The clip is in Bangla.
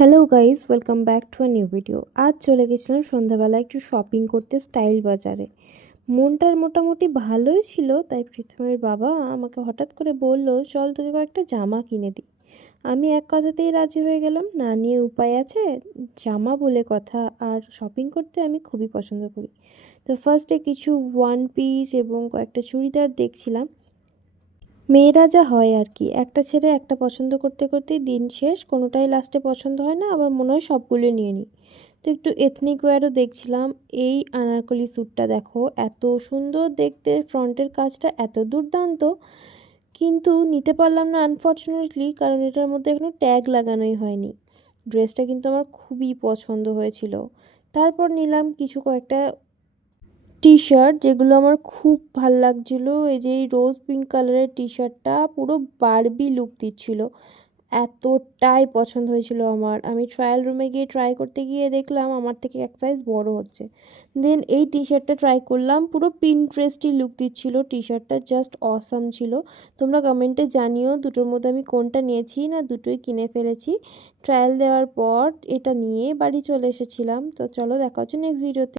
Hello guys, welcome back to a new video. আজ চলে গেছিলাম সন্ধ্যাবেলা একটু শপিং করতে স্টাইল বাজারে। মনটার মোটামুটি ভালোই ছিল, তাই প্রীতমের বাবা আমাকে হঠাৎ করে বলল, চল তোকে কয়েকটা জামা কিনে দিই। আমি এক কথাতেই রাজি হয়ে গেলাম, না নিয়ে উপায় আছে। জামা বলে কথা, আর শপিং করতে আমি খুবই পছন্দ করি। তো ফার্স্টে কিছু ওয়ান পিস এবং কয়েকটা চুড়িদার দেখছিলাম। মেয়েরা যা হয় আর কি, একটা ছেড়ে একটা পছন্দ করতে করতেই দিন শেষ, কোনোটাই লাস্টে পছন্দ হয় না, আবার মনে হয় সবগুলো নিয়ে নিই। তো একটু এথনিক ওয়্যারও দেখছিলাম। এই আনারকলি স্যুটটা দেখো, এত সুন্দর দেখতে, ফ্রন্টের কাজটা এত দুর্দান্ত, কিন্তু নিতে পারলাম না আনফর্চুনেটলি, কারণ এটার মধ্যে এখনো ট্যাগ লাগানোই হয়নি। ড্রেসটা কিন্তু আমার খুবই পছন্দ হয়েছিল। তারপর নিলাম কিছু কয়েকটা টি শার্ট, যেগুলো আমার খুব ভাল লাগছিলো। এই যে এই রোজ পিঙ্ক কালারের টি শার্টটা পুরো বারবি লুক দিচ্ছিল, এতটাই পছন্দ হয়েছিল আমার। আমি ট্রায়াল রুমে গিয়ে ট্রাই করতে গিয়ে দেখলাম আমার থেকে এক সাইজ বড় হচ্ছে। দেন এই টি শার্টটা ট্রাই করলাম, পুরো পিনট্রেস্টি লুক দিচ্ছিল। টি শার্টটা জাস্ট অসাম ছিল। তোমরা কমেন্টে জানিও দুটোর মধ্যে আমি কোনটা নিয়েছি, না দুটোই কিনে ফেলেছি। ট্রায়াল দেওয়ার পর এটা নিয়ে বাড়ি চলে এসেছিলাম। তো চলো দেখা হচ্ছে নেক্সট ভিডিওতে।